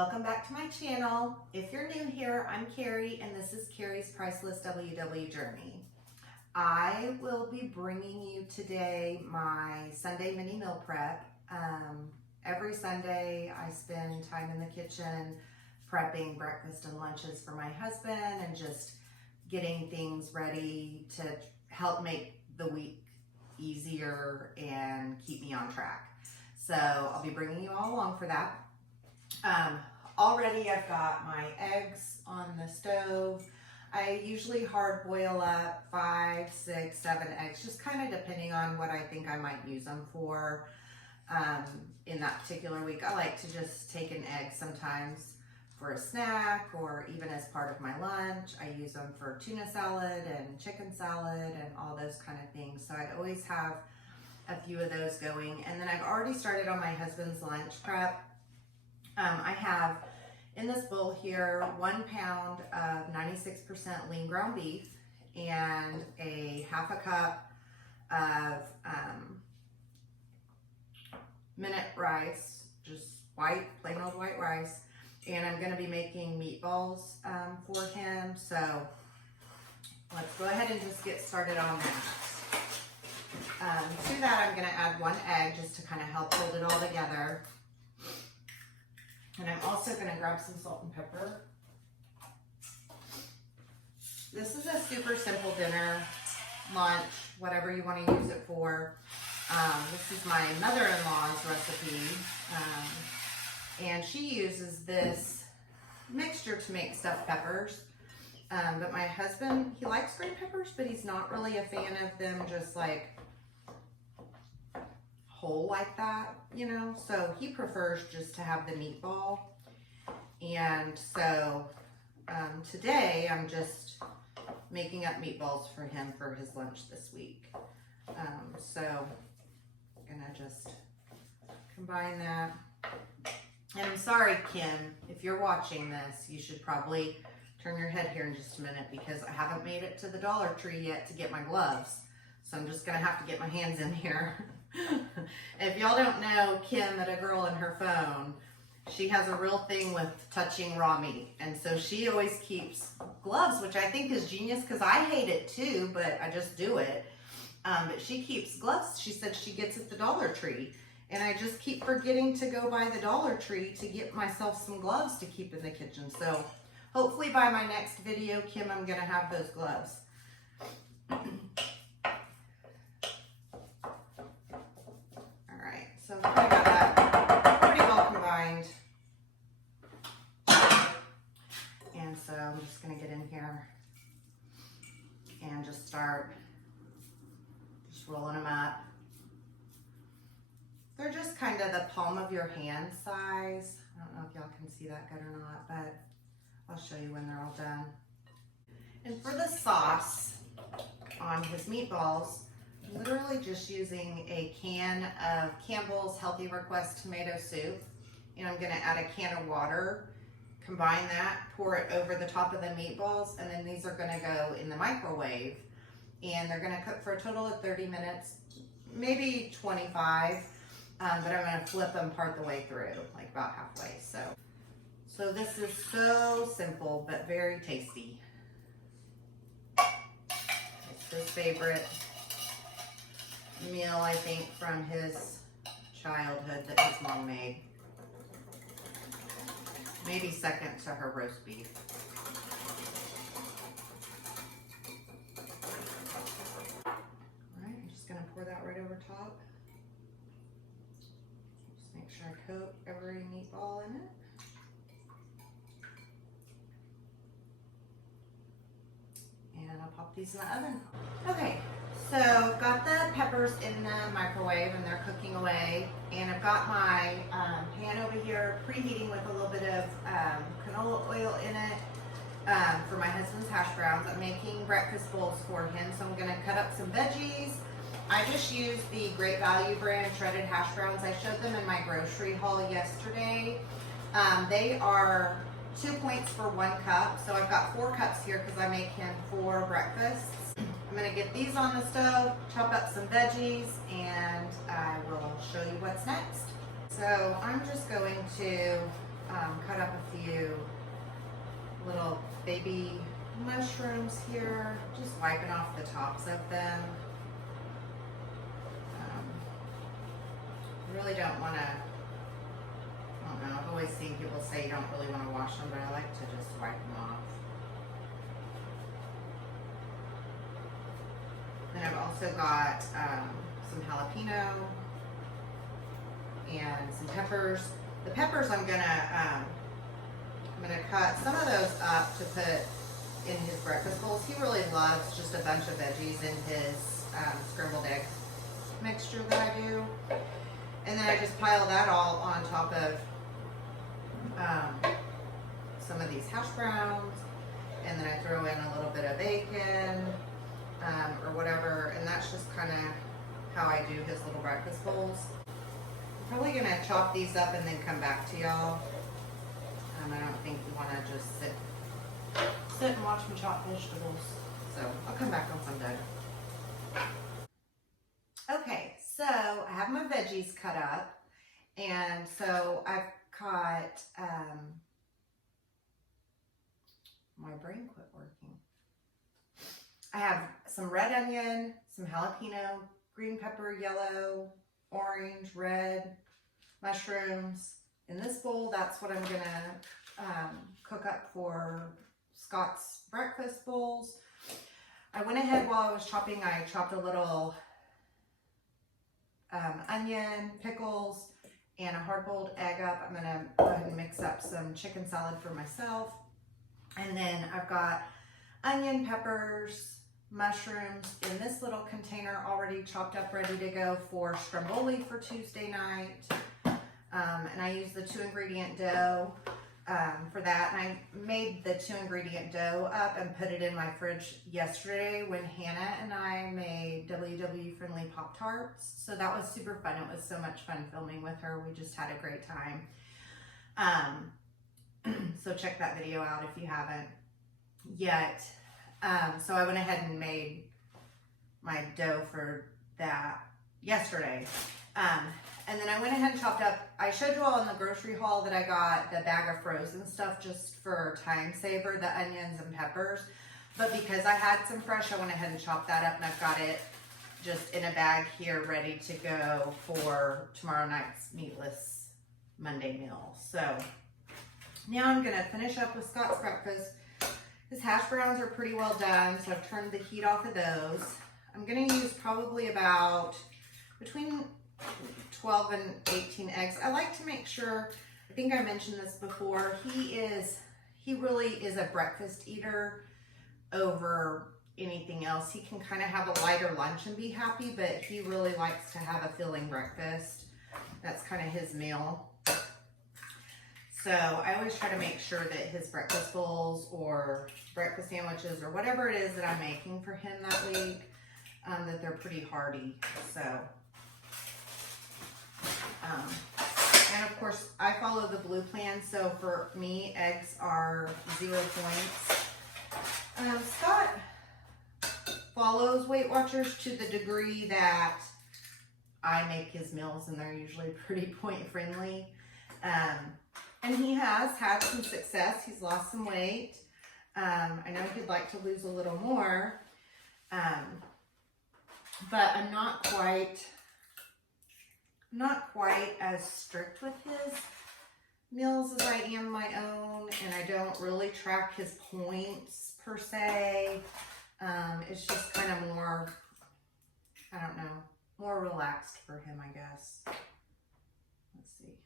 Welcome back to my channel. If you're new here, I'm Carrie and this is Carrie's Priceless WW Journey. I will be bringing you today my Sunday mini meal prep. Every Sunday I spend time in the kitchen prepping breakfast and lunches for my husband and just getting things ready to help make the week easier and keep me on track. So I'll be bringing you all along for that. Already I've got my eggs on the stove. I usually hard boil up 5, 6, 7 eggs, just kind of depending on what I think I might use them for in that particular week. I like to just take an egg sometimes for a snack or even as part of my lunch. I use them for tuna salad and chicken salad and all those kind of things. So I always have a few of those going. And then I've already started on my husband's lunch prep. I have in this bowl here 1 pound of 96% lean ground beef and a half a cup of minute rice, just white, plain old white rice. And I'm going to be making meatballs for him. So let's go ahead and just get started on that. To that, I'm going to add 1 egg just to kind of help hold it all together. And I'm also going to grab some salt and pepper. This is a super simple dinner, lunch, whatever you want to use it for. This is my mother-in-law's recipe. And she uses this mixture to make stuffed peppers. But my husband, he likes green peppers, but he's not really a fan of them just like whole like that, you know, so he prefers just to have the meatball. And so today I'm just making up meatballs for him for his lunch this week. So I'm gonna just combine that. And I'm sorry, Kim, if you're watching this, you should probably turn your head here in just a minute because I haven't made it to the Dollar Tree yet to get my gloves. So I'm just gonna have to get my hands in here. If y'all don't know Kim at A Girl and Her Phone, she has a real thing with touching raw meat. And so she always keeps gloves, which I think is genius because I hate it too, but I just do it. But she keeps gloves. She said she gets at the Dollar Tree. And I just keep forgetting to go by the Dollar Tree to get myself some gloves to keep in the kitchen. So hopefully by my next video, Kim, I'm gonna have those gloves. So I got that pretty well combined. And so I'm just going to get in here and just start just rolling them up. They're just kind of the palm of your hand size. I don't know if y'all can see that good or not, but I'll show you when they're all done. And for the sauce on his meatballs, literally just using a can of Campbell's Healthy Request tomato soup, and I'm going to add a can of water, combine that, pour it over the top of the meatballs, and then these are going to go in the microwave, and they're going to cook for a total of 30 minutes, maybe 25, but I'm going to flip them part the way through, like about halfway. So this is so simple but very tasty. It's his favorite meal, I think, from his childhood that his mom made. Maybe second to her roast beef. Alright, I'm just going to pour that right over top. Just make sure I coat every meatball in it. And I'll pop these in the oven. Okay. So I've got the peppers in the microwave and they're cooking away. And I've got my pan over here preheating with a little bit of canola oil in it for my husband's hash browns. I'm making breakfast bowls for him, so I'm going to cut up some veggies. I just used the Great Value brand shredded hash browns. I showed them in my grocery haul yesterday. They are 2 points for 1 cup. So I've got 4 cups here because I make him 4 breakfasts. I'm going to get these on the stove, chop up some veggies, and I will show you what's next. So I'm just going to cut up a baby mushrooms here, just wiping off the tops of them. I really don't want to, I don't know, I've always seen people say you don't really want to wash them, but I like to just wipe them off. Then I've also got some jalapeno and some peppers. The peppers I'm gonna cut some of those up to put in his breakfast bowls. He really loves just a bunch of veggies in his scrambled egg mixture that I do. And then I just pile that all on top of some of these hash browns. And then I throw in a little bit of bacon or whatever. And that's just kind of how I do his little breakfast bowls. I'm probably going to chop these up and then come back to y'all. I don't think you want to just sit and watch me chop vegetables. So I'll come back once I'm done. Okay, so I have my veggies cut up, and so I've got, my brain quit working. I have some red onion, some jalapeno, green pepper, yellow, orange, red, mushrooms. In this bowl, that's what I'm gonna cook up for Scott's breakfast bowls. I went ahead while I was chopping, I chopped a little onion, pickles, and a hard-boiled egg up. I'm gonna go ahead and mix up some chicken salad for myself. And then I've got onion, peppers, mushrooms in this little container already chopped up, ready to go for stromboli for Tuesday night. And I use the 2-ingredient dough for that. And I made the 2-ingredient dough up and put it in my fridge yesterday when Hannah and I made WW-friendly Pop-Tarts. So that was super fun. It was so much fun filming with her. We just had a great time. So check that video out if you haven't yet. So I went ahead and made my dough for that yesterday. And then I went ahead and chopped up, I showed you all in the grocery haul that I got the bag of frozen stuff just for time saver, the onions and peppers. But because I had some fresh, I went ahead and chopped that up, and I've got it just in a bag here ready to go for tomorrow night's meatless Monday meal. So now I'm gonna finish up with Scott's breakfast. His hash browns are pretty well done, so I've turned the heat off of those. I'm gonna use probably about between 12 and 18 eggs. I like to make sure, I think I mentioned this before, he really is a breakfast eater over anything else. He can kind of have a lighter lunch and be happy, but he really likes to have a filling breakfast. That's kind of his meal. So I always try to make sure that his breakfast bowls or breakfast sandwiches or whatever it is that I'm making for him that week, that they're pretty hearty. So, and of course I follow the blue plan. So for me, eggs are 0 points. Scott follows Weight Watchers to the degree that I make his meals, and they're usually pretty point friendly. And he has had some success. He's lost some weight. I know he'd like to lose a little more. But I'm not quite as strict with his meals as I am my own. And I don't really track his points per se. It's just kind of more, I don't know, more relaxed for him, I guess. Let's see.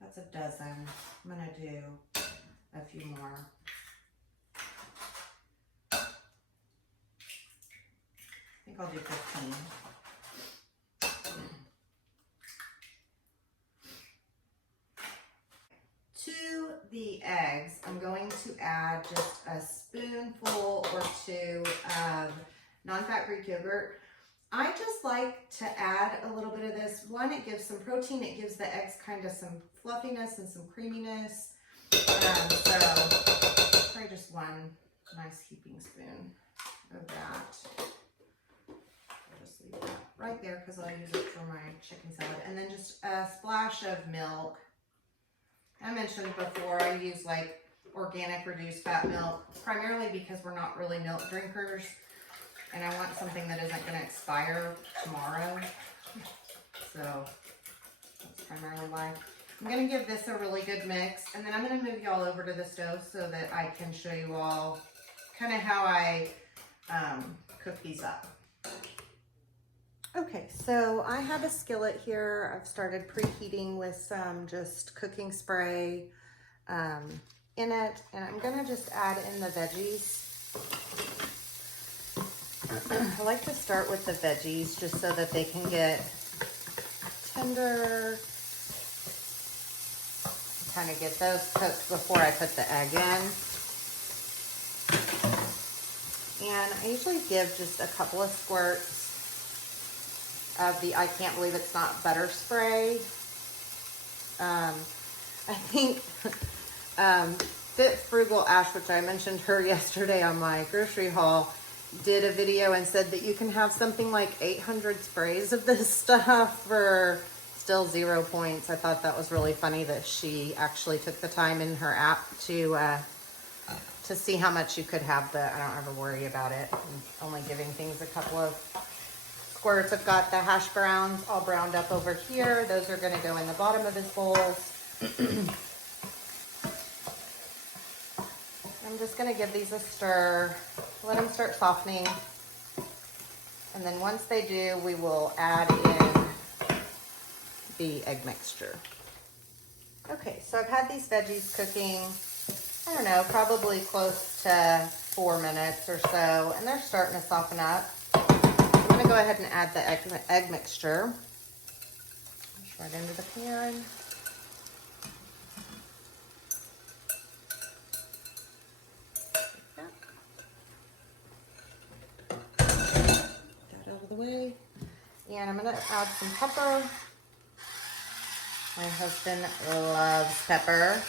That's a dozen. I'm gonna do a few more. I think I'll do 15. To the eggs, I'm going to add just a spoonful or 2 of non-fat Greek yogurt. I just like to add a little bit of this. One, it gives some protein. It gives the eggs kind of some fluffiness and some creaminess. So probably just 1 nice heaping spoon of that. I'll just leave that right there because I'll use it for my chicken salad. And then just a splash of milk I mentioned before I use like organic reduced fat milk, primarily because we're not really milk drinkers and I want something that isn't going to expire tomorrow. So that's primarily why. I'm going to give this a really good mix, and then I'm going to move y'all over to the stove so that I can show you all kind of how I cook these up. Okay, so I have a skillet here. I've started preheating with some just cooking spray in it, and I'm gonna just add in the veggies. I like to start with the veggies just so that they can get tender. Kind of get those cooked before I put the egg in. And I usually give just a couple of squirts of the I Can't Believe It's Not Butter spray. I think Fit Frugal Ash, which I mentioned her yesterday on my grocery haul, did a video and said that you can have something like 800 sprays of this stuff for still 0 points. I thought that was really funny that she actually took the time in her app to see how much you could have. But I don't ever worry about it. I'm only giving things a couple of squirts. I've got the hash browns all browned up over here. Those are going to go in the bottom of his bowls. I'm just going to give these a stir, let them start softening, and then once they do, we will add in the egg mixture. Okay, so I've had these veggies cooking, I don't know, probably close to 4 minutes or so, and they're starting to soften up. I'm going to go ahead and add the egg mixture. Push right into the pan. Out of the way, and I'm going to add some pepper. My husband loves pepper.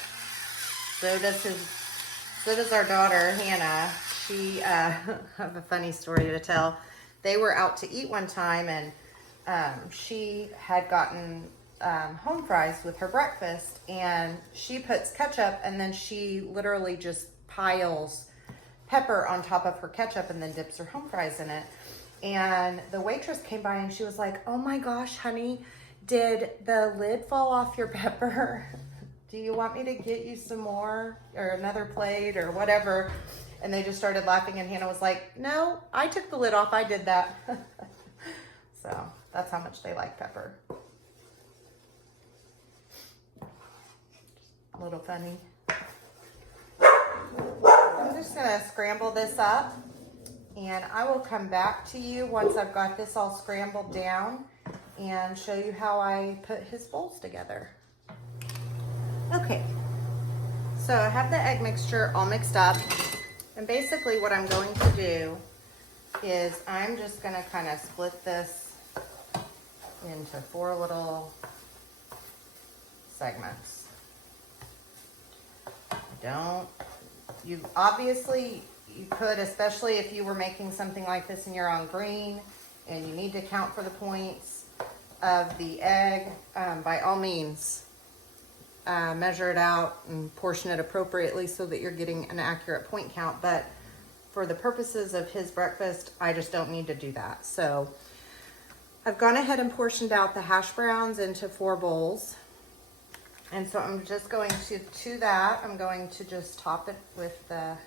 So does our daughter Hannah. She I have a funny story to tell. They were out to eat one time, and she had gotten home fries with her breakfast, and she puts ketchup, and then she literally just piles pepper on top of her ketchup and then dips her home fries in it. And the waitress came by and she was like, "Oh my gosh, honey, did the lid fall off your pepper? Do you want me to get you some more or another plate or whatever?" And they just started laughing, and Hannah was like, "No, I took the lid off. I did that." So that's how much they like pepper. A little funny. I'm just gonna scramble this up, and I will come back to you once I've got this all scrambled down and show you how I put his bowls together. Okay, so I have the egg mixture all mixed up, and basically what I'm going to do is I'm just gonna kind of split this into 4 little segments. You obviously, you could, especially if you were making something like this and you're on green and you need to count for the points of the egg, by all means, measure it out and portion it appropriately so that you're getting an accurate point count. But for the purposes of his breakfast, I just don't need to do that. So I've gone ahead and portioned out the hash browns into 4 bowls. And so I'm just going to that, I'm going to just top it with the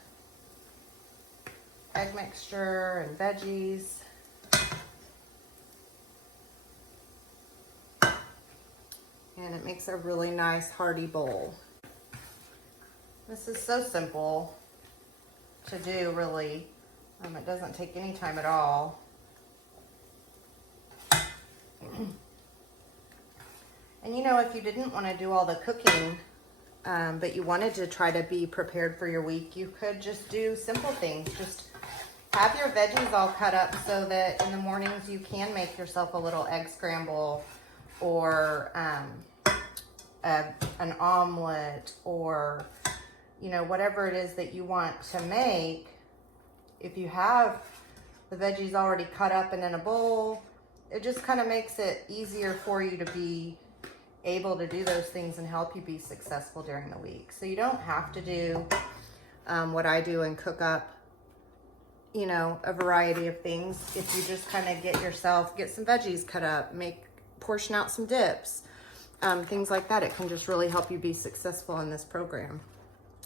egg mixture and veggies. And it makes a really nice hearty bowl. This is so simple to do, really. It doesn't take any time at all. And you know, if you didn't want to do all the cooking, but you wanted to try to be prepared for your week, you could just do simple things. Just have your veggies all cut up so that in the mornings you can make yourself a little egg scramble, or an omelet, or, you know, whatever it is that you want to make. If you have the veggies already cut up and in a bowl, it just kind of makes it easier for you to be able to do those things and help you be successful during the week. So you don't have to do what I do and cook up, you know, a variety of things. If you just kind of get some veggies cut up, portion out some dips, things like that, it can just really help you be successful in this program.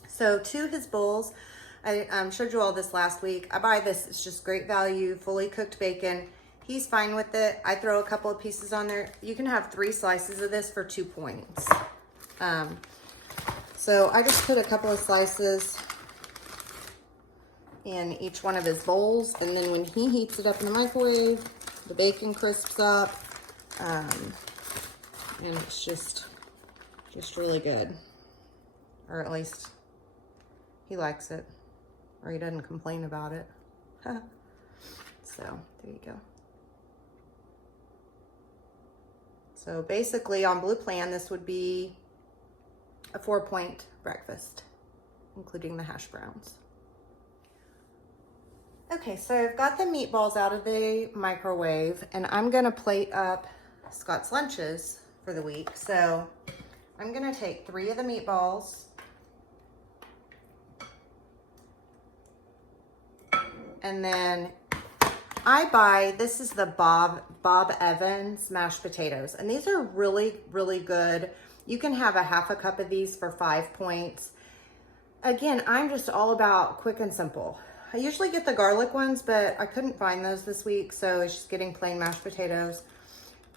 So to his bowls, I showed you all this last week. I buy this, it's just great value, fully cooked bacon. He's fine with it. I throw a couple of pieces on there. You can have 3 slices of this for 2 points. So I just put a couple of slices in each one of his bowls, and then when he heats it up in the microwave, the bacon crisps up, and it's just really good. Or at least he likes it, or he doesn't complain about it. So there you go. So basically on Blue Plan, this would be a 4-point breakfast, including the hash browns. Okay, so I've got the meatballs out of the microwave, and I'm gonna plate up Scott's lunches for the week. So I'm gonna take 3 of the meatballs, and then this is the Bob Evans mashed potatoes, and these are really, really good. You can have a half a cup of these for 5 points. Again, I'm just all about quick and simple. I usually get the garlic ones, but I couldn't find those this week, so it's just getting plain mashed potatoes.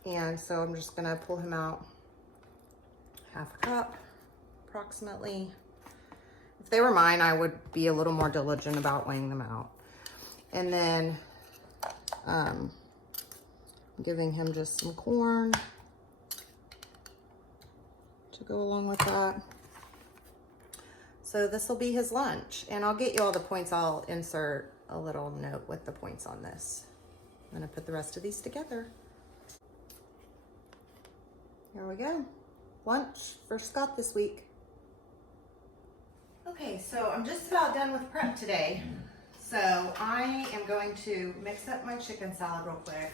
And so I'm just gonna pull him out half a cup, approximately. If they were mine, I would be a little more diligent about weighing them out. And then giving him just some corn to go along with that. So this will be his lunch, and I'll get you all the points. I'll insert a little note with the points on this. I'm gonna put the rest of these together. Here we go. Lunch for Scott this week. Okay, so I'm just about done with prep today. So I am going to mix up my chicken salad real quick.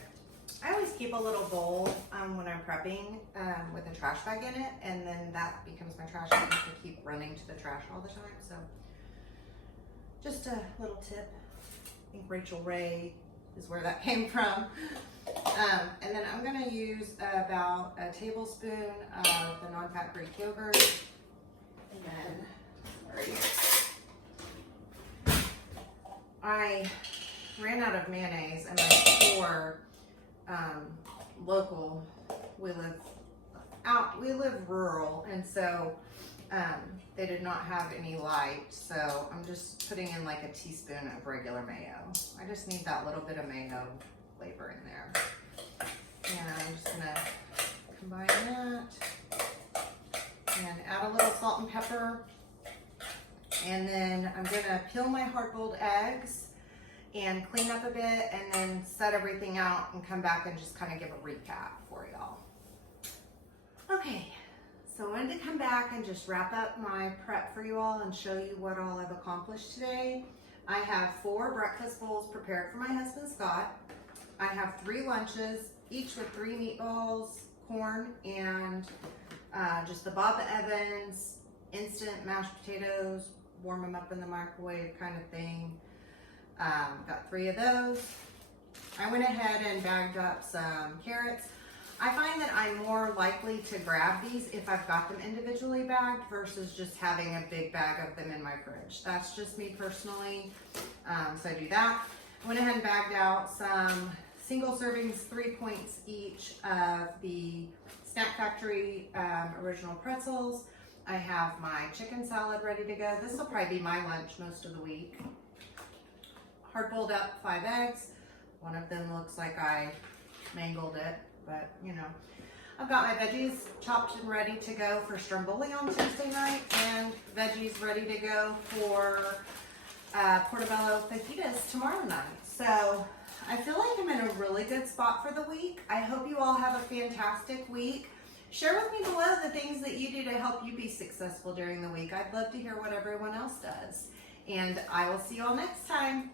I always keep a little bowl when I'm prepping with a trash bag in it, and then that becomes my trash bag to keep running to the trash all the time. So just a little tip. I think Rachel Ray is where that came from. And then I'm gonna use about a tablespoon of the non-fat Greek yogurt. And then, sorry. I ran out of mayonnaise, and my store, local, we live rural, and so they did not have any light, so I'm just putting in like a teaspoon of regular mayo. I just need that little bit of mayo flavor in there. And I'm just gonna combine that and add a little salt and pepper. And then I'm gonna peel my hard-boiled eggs and clean up a bit, and then set everything out and come back and just kind of give a recap for y'all. Okay, so I wanted to come back and just wrap up my prep for you all and show you what all I've accomplished today. I have 4 breakfast bowls prepared for my husband Scott. I have 3 lunches, each with 3 meatballs, corn, and just the Bob Evans instant mashed potatoes, warm them up in the microwave kind of thing. Got 3 of those. I went ahead and bagged up some carrots. I find that I'm more likely to grab these if I've got them individually bagged versus just having a big bag of them in my fridge. That's just me personally. So I do that. I went ahead and bagged out some single servings, 3 points each of the Snack Factory original pretzels. I have my chicken salad ready to go. This will probably be my lunch most of the week. Hard boiled up 5 eggs. One of them looks like I mangled it, but you know. I've got my veggies chopped and ready to go for stromboli on Tuesday night, and veggies ready to go for portobello fajitas tomorrow night. So I feel like I'm in a really good spot for the week. I hope you all have a fantastic week. Share with me below the things that you do to help you be successful during the week. I'd love to hear what everyone else does. And I will see you all next time.